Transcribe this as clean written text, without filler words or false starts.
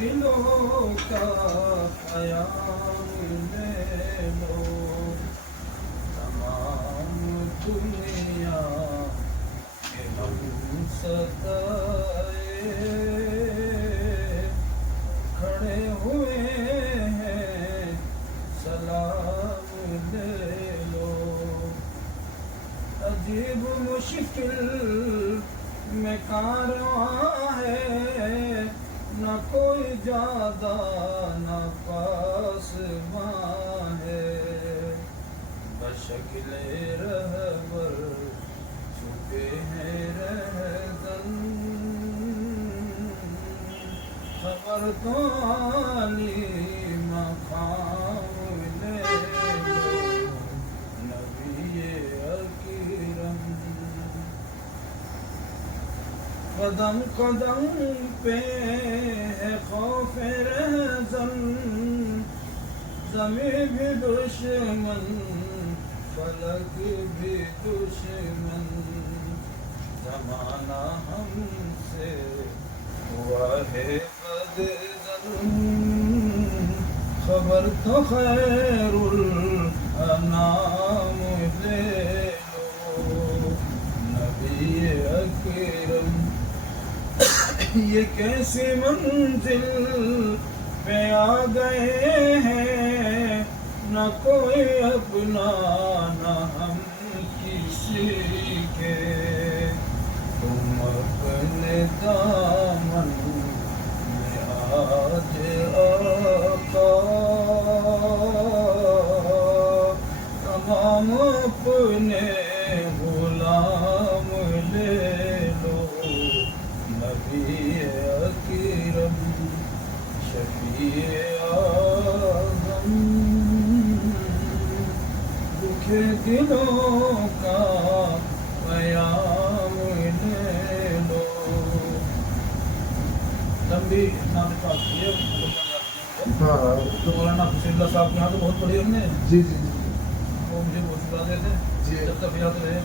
دلوں کا خیال لے لو، تمام دنیا کے ہم ستائے کھڑے ہوئے ہیں، سلام لے لو۔ عجیب مشکل میں کارواں ہے، نہ کوئی زیادہ نہ پاسباں ہے، بشکل رہبر چھپے ہیں رہزن، خبر تو عالی مقام لے لو، نبی اکرم۔ قدم قدم پہ ہے خوف رہزن، زمین بھی دشمن فلک بھی دشمن، زمانہ ہم سے ہوا ہے بدظن، خبر تو خیر الانام لے لو، نبی اکرم۔ یہ کیسی منزل پہ آ گئے ہیں، نہ کوئی اپنا نہ ہم کسی کے، تم اپنے دامن میں آج آقا، تمام اپنے غلام لے لو، نبی اکرم شفیع اعظم۔ دکھے دلوں کا پیام لے لو۔ لمبی نام پاک کی ہے تو مولانا حسین اللہ صاحب کے یہاں تو بہت پڑھی ہم نے، جی جی وہ مجھے بہت سکھا دیتے جی جب تک یاد رہے۔